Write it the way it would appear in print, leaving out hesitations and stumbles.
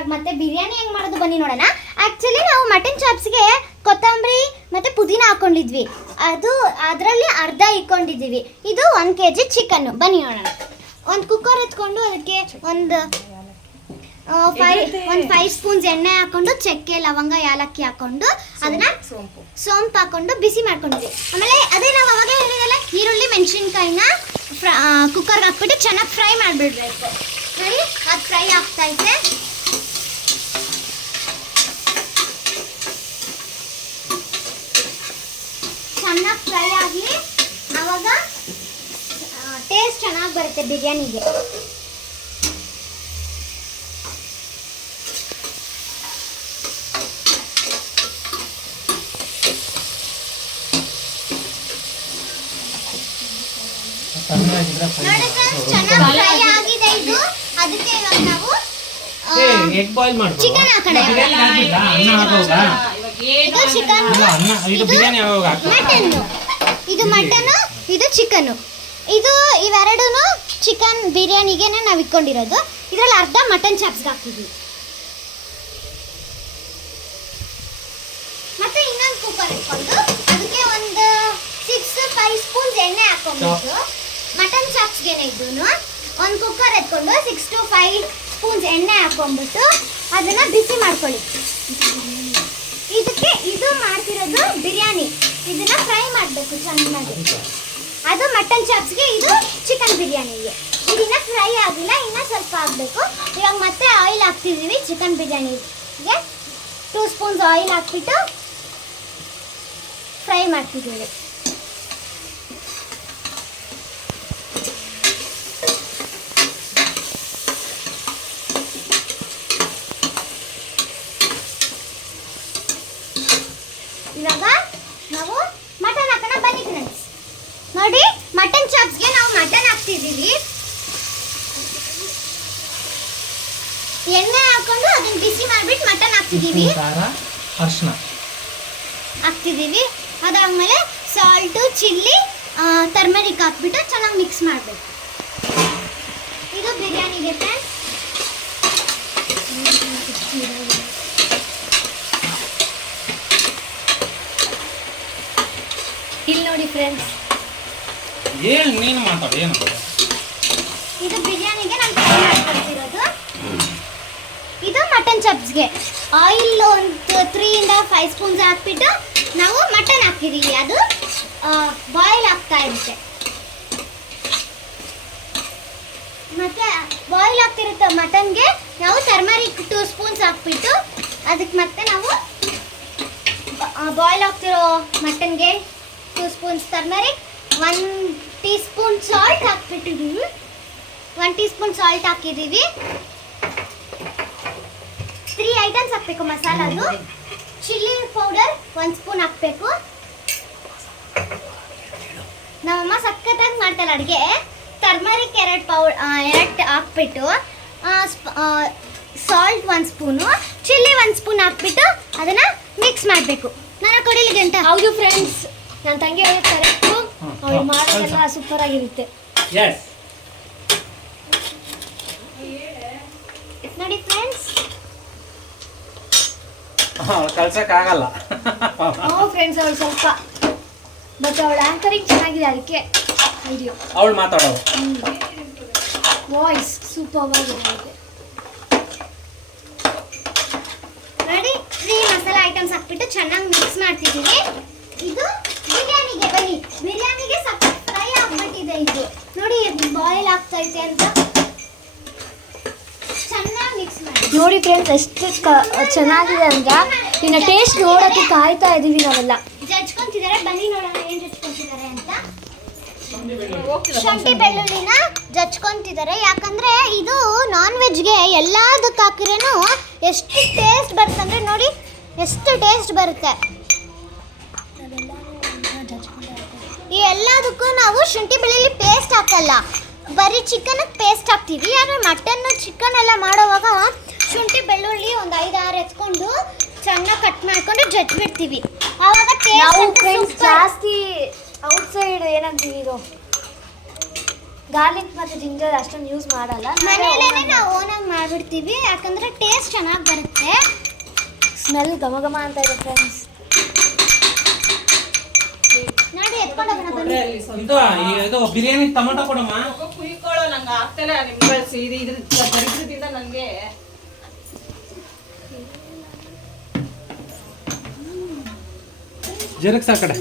ಇವಾಗ ಮತ್ತೆ ಬಿರಿಯಾನಿ ಹೆಂಗ್ ಮಾಡೋದು ಬನ್ನಿ ನೋಡೋಣ. ಆಕ್ಚುಲಿ ನಾವು ಮಟನ್ ಚಾಪ್ಸ್ಗೆ ಕೊತ್ತಂಬರಿ ಮತ್ತೆ ಪುದೀನ ಹಾಕೊಂಡಿದ್ವಿ, ಅದು ಅದರಲ್ಲಿ ಅರ್ಧ ಇಟ್ಕೊಂಡಿದ್ದೀವಿ. ಇದು 1 kg ಚಿಕನ್. ಬನ್ನಿ ನೋಡೋಣ. ಒಂದು ಕುಕ್ಕರ್ ಎತ್ಕೊಂಡು ಅದಕ್ಕೆ ಒಂದು 5 ಸ್ಪೂನ್ಸ್ ಎಣ್ಣೆ ಹಾಕೊಂಡು ಚಕ್ಕೆ ಲವಂಗ ಯಾಲಕ್ಕಿ ಹಾಕೊಂಡು ಅದನ್ನ ಸೋಂಪು ಹಾಕೊಂಡು ಬಿಸಿ ಮಾಡ್ಕೊಂಡಿದ್ವಿ. ಆಮೇಲೆ ಅದೇ ನಾವು ಅವಾಗ ಹೇಳಿದಲ್ಲ ಈರುಳ್ಳಿ ಮೆಣಸಿನ್ಕಾಯಿನ ಕುಕ್ಕರ್ಗೆ ಹಾಕ್ಬಿಟ್ಟು ಚೆನ್ನಾಗಿ ಫ್ರೈ ಮಾಡಿಬಿಡ್ಬೇಕು. ನೋಡಿ ಅದು ಫ್ರೈ ಆಗ್ತೈತೆ. ಚೆನ್ನಾಗಿ ಫ್ರೈ ಆಗಲಿ, ಆವಾಗ ಟೇಸ್ಟ್ ಚೆನ್ನಾಗಿ ಬರುತ್ತೆ ಬಿರಿಯಾನಿಗೆ. ಚೆನ್ನಾಗಿ ಫ್ರೈ ಆಗಿದೆ ಇದು. ಅದಕ್ಕೆ ಇವಾಗ ನಾವು ಎಗ್ ಬಾಯ್ಲ್ ಮಾಡ್ಕೊ. ಚಿಕನ್ ಹಾಕೋಣ. ಇದು ಚಿಕನ್, ಇದು ಬಿರಿಯಾನಿ ಯಾವಾಗ ಮಟನ್. ಇದು ಮಟನ್, ಇದು ಚಿಕನ್. ಇದು ಇವೆರಡೂ ಚಿಕನ್ ಬಿರಿಯಾನಿಗೆ ನಾವು ಇಟ್ಕೊಂಡಿರೋದು. ಇದರಲ್ಲಿ ಅರ್ಧ ಮಟನ್ ಚಾಪ್ಸ್ಗೆ ಹಾಕ್ತಿದ್ವಿ. ಮತ್ತೆ ಇನ್ನೊಂದು ಕುಕ್ಕರ್ ಇಟ್ಕೊಂಡು ಅದಕ್ಕೆ ಒಂದು 6-5 ಸ್ಪೂನ್ಸ್ ಎಣ್ಣೆ ಹಾಕೊಂಡ್ಬಿಟ್ಟು ಮಟನ್ ಚಾಪ್ಸ್ಗೆನೆ ಇದನ್ನು ಒಂದು ಕುಕ್ಕರ್ ಎತ್ಕೊಂಡು 6 to 5 ಸ್ಪೂನ್ಸ್ ಎಣ್ಣೆ ಹಾಕೊಂಡ್ಬಿಟ್ಟು ಅದನ್ನ ಬಿಸಿ ಮಾಡ್ಕೊಳ್ಳಿ. ಇದಕ್ಕೆ ಇದು ಮಾಡ್ತಿರೋದು ಬಿರಿಯಾನಿ, ಇದನ್ನ ಫ್ರೈ ಮಾಡಬೇಕು ಚೆನ್ನಾಗಿ. ಅದು ಮಟನ್ ಚಾಪ್ಸ್ಗೆ, ಇದು ಚಿಕನ್ ಬಿರಿಯಾನಿಗೆ. ಇದನ್ನ ಫ್ರೈ ಆಗಿಲ್ಲ, ಇನ್ನ ಸ್ವಲ್ಪ ಆಗಬೇಕು. ಇವಾಗ ಮತ್ತೆ ಆಯಿಲ್ ಹಾಕ್ತಿದ್ದೀವಿ ಚಿಕನ್ ಬಿರಿಯಾನಿಗೆ. 2 ಸ್ಪೂನ್ಸ್ ಆಯಿಲ್ ಹಾಕ್ಬಿಟ್ಟು ಫ್ರೈ ಮಾಡ್ತಿದ್ದೀವಿ. ಇವಾಗ ನಾವು ಮಟನ್ ಹಾಕೋಣ ಬನ್ನಿ ಫ್ರೆಂಡ್ಸ್. ನೋಡಿ ಮಟನ್ ಚಾಪ್ಸ್ಗೆ ನಾವು ಮಟನ್ ಹಾಕ್ತಿದ್ದೀವಿ. ಎಣ್ಣೆ ಹಾಕೊಂಡು ಅದನ್ನ ಬಿಸಿ ಮಾಡ್ಬಿಟ್ಟು ಮಟನ್ ಹಾಕ್ತಿದ್ದೀವಿ. ಅರಿಶಿನ ಹಾಕ್ತಿದ್ದೀವಿ. ಅದಾದ್ಮೇಲೆ ಸಾಲ್ಟು, ಚಿಲ್ಲಿ, ಟರ್ಮರಿಕ್ ಹಾಕ್ಬಿಟ್ಟು ಚೆನ್ನಾಗಿ ಮಿಕ್ಸ್ ಮಾಡಬೇಕು. ಇದು ಬಿರಿಯಾನಿಗೆ ಫ್ರೆಂಡ್ಸ್. ಇಲ್ಲಿ ನೋಡಿ ಫ್ರೆಂಡ್ಸ್, ಏನು ನೀನು ಮಾತಾಡು ಏನು. ಇದು ಬಿರಿಯಾನಿಗೆ ನಾನು ಫ್ರೈ ಮಾಡ್ಕೊಳ್ತಿರೋದು. ಇದು ಮಟನ್ ಚಾಪ್ಸ್ಗೆ ಆಯಿಲ್ ಒಂದು 3-5 ಸ್ಪೂನ್ಸ್ ಹಾಕ್ಬಿಟ್ಟು ನಾವು ಮಟನ್ ಹಾಕಿದ್ದೀವಿ. ಅದು ಬಾಯ್ಲ್ ಆಗ್ತಾ ಇರುತ್ತೆ. ಮತ್ತೆ ಬಾಯ್ಲ್ ಆಗ್ತಿರುತ್ತೆ ಮಟನ್ಗೆ ನಾವು ಟರ್ಮರಿಕ್ 2 ಸ್ಪೂನ್ಸ್ ಹಾಕ್ಬಿಟ್ಟು ಅದಕ್ಕೆ ಮತ್ತೆ ನಾವು ಬಾಯ್ಲ್ ಆಗ್ತಿರೋ ಮಟನ್ಗೆ 2 spoons turmeric, 1 teaspoon salt ಹಾಕ್ಬಿಟ್ಟಿದ್ದೀವಿ. 1 ಟೀ ಸ್ಪೂನ್ ಸಾಲ್ಟ್ ಹಾಕಿದ್ದೀವಿ. 3 ಐಟಮ್ಸ್ ಹಾಕಬೇಕು ಮಸಾಲಾದು. ಚಿಲ್ಲಿ ಪೌಡರ್ 1 ಸ್ಪೂನ್ ಹಾಕಬೇಕು. ನಮ್ಮಮ್ಮ ಸಖತ್ತಾಗಿ ಮಾಡ್ತಾರೆ ಅಡುಗೆ. ಟರ್ಮರಿಕ್ 2 ಹಾಕ್ಬಿಟ್ಟು, ಸಾಲ್ಟ್ 1 ಸ್ಪೂನು, ಚಿಲ್ಲಿ 1 ಸ್ಪೂನ್ ಹಾಕ್ಬಿಟ್ಟು ಅದನ್ನು ಮಿಕ್ಸ್ ಮಾಡಬೇಕು. ನಾನು ಕೊಡಿಲಿಗೆ ಅಂತ. ಹೌದು ಫ್ರೆಂಡ್ಸ್, ನನ್ನ ತಂಗಿ ಹೇಳೋದು ಕರೆಕ್ಟು. ಅವ್ರು ಮಾಡೋದೆಲ್ಲ ಸೂಪರ್ ಆಗಿರುತ್ತೆ. ನೋಡಿ ಫ್ರೆಂಡ್ಸ್, ಕಳ್ಸಕ್ಕಾಗಲ್ಲ. ಫ್ರೆಂಡ್ಸ್ ಅವಳು ಸ್ವಲ್ಪ, ಬಟ್ ಅವಳ ಆಂಕರಿಂಗ್ ಚೆನ್ನಾಗಿದೆ, ಅದಕ್ಕೆ ಐಡಿಯೋ. ಅವಳು ಮಾತಾಡೋದು ವಾಯ್ಸ್ ಸೂಪರ್ ಆಗಿದೆ. ನೋಡಿ 3 ಮಸಾಲಾ ಐಟಮ್ಸ್ ಹಾಕ್ಬಿಟ್ಟು ಚೆನ್ನಾಗಿ ಮಿಕ್ಸ್ ಮಾಡ್ತಿದ್ದೀವಿ. ಇದು ಬಿರಿಯಾನಿಗೆ. ಬನ್ನಿ, ಬಿರಿಯಾನಿಗೆ ಸಖತ್ ಫ್ರೈ ಆಗ್ಬಿಟ್ಟಿದೆ. ಇದು ನೋಡಿ ಬಾಯ್ಲ್ ಆಗ್ತೈತೆ ಅಂತ ಚೆನ್ನಾಗಿ ಮಿಕ್ಸ್ ಮಾಡಿ. ನೋಡಿ ಫ್ರೆಂಡ್ಸ್, ಎಷ್ಟು ಚೆನ್ನಾಗಿದೆ ಅಂದ್ರೆ ಇನ್ನು ಟೇಸ್ಟ್ ನೋಡೋಕ್ಕೆ ಕಾಯ್ತಾ ಇದ್ದೀವಿ ನಾವೆಲ್ಲ. ಜಜ್ಕೊಂತಿದ್ದಾರೆ, ಬನ್ನಿ ನೋಡೋಣ ಏನು ಜಜ್ಕೊಂತಿದ್ದಾರೆ ಅಂತ. ಶುಂಠಿ ಬೆಳ್ಳುಳ್ಳಿನ ಜಜ್ಕೊಂತಿದ್ದಾರೆ. ಯಾಕಂದ್ರೆ ಇದು ನಾನ್ ವೆಜ್ಗೆ ಎಲ್ಲದಕ್ಕೆ ಹಾಕಿರೇನು ಎಷ್ಟು ಟೇಸ್ಟ್ ಬರುತ್ತೆ ಅಂದರೆ ನೋಡಿ ಎಷ್ಟು ಟೇಸ್ಟ್ ಬರುತ್ತೆ. ಈ ಎಲ್ಲದಕ್ಕೂ ನಾವು ಶುಂಠಿ ಬೆಳ್ಳುಳ್ಳಿ ಪೇಸ್ಟ್ ಹಾಕಲ್ಲ, ಬರೀ ಚಿಕನ್ ಪೇಸ್ಟ್ ಹಾಕ್ತೀವಿ. ಆದರೆ ಮಟನ್ ಚಿಕನ್ ಎಲ್ಲ ಮಾಡೋವಾಗ ಶುಂಠಿ ಬೆಳ್ಳುಳ್ಳಿ ಒಂದು 5-6 ಎತ್ಕೊಂಡು ಚೆನ್ನಾಗಿ ಕಟ್ ಮಾಡ್ಕೊಂಡು ಜಜ್ಬಿಡ್ತೀವಿ. ಆವಾಗ ನಾವು ಟೇಸ್ಟ್ ಫ್ರೆಂಡ್ಸ್ ಜಾಸ್ತಿ ಔಟ್ಸೈಡ್ ಏನಂತೀವಿ ಇದು ಗಾರ್ಲಿಕ್ ಮತ್ತು ಜಿಂಜರ್ ಅಷ್ಟೊಂದು ಯೂಸ್ ಮಾಡಲ್ಲ. ಮನೆಯಲ್ಲೇ ನಾವು ಓನಾಗಿ ಮಾಡಿಬಿಡ್ತೀವಿ, ಯಾಕಂದ್ರೆ ಟೇಸ್ಟ್ ಚೆನ್ನಾಗಿ ಬರುತ್ತೆ. ಸ್ಮೆಲ್ ಘಮ ಘಮ ಅಂತ ಇದೆ ಫ್ರೆಂಡ್ಸ್. ನೋಡಿ ಎತ್ಕೊಂಡು ಹೋಗೋಣ ಬನ್ನಿ. ಇದು ಬಿರಿಯಾನಿ ಟೊಮೊಟೊ ಕೊಡಮ್ಮ. ಕುಯ್ಕೊಳ್ಳೋ ನಂಗೆ ಆಗ್ತಾನೆ ನಿಮ್ಗೆ ಇದ್ರ ದರಿದ್ರದಿಂದ ನನಗೆ ಜರಕ್ಸ್ ಆ ಕಡೆ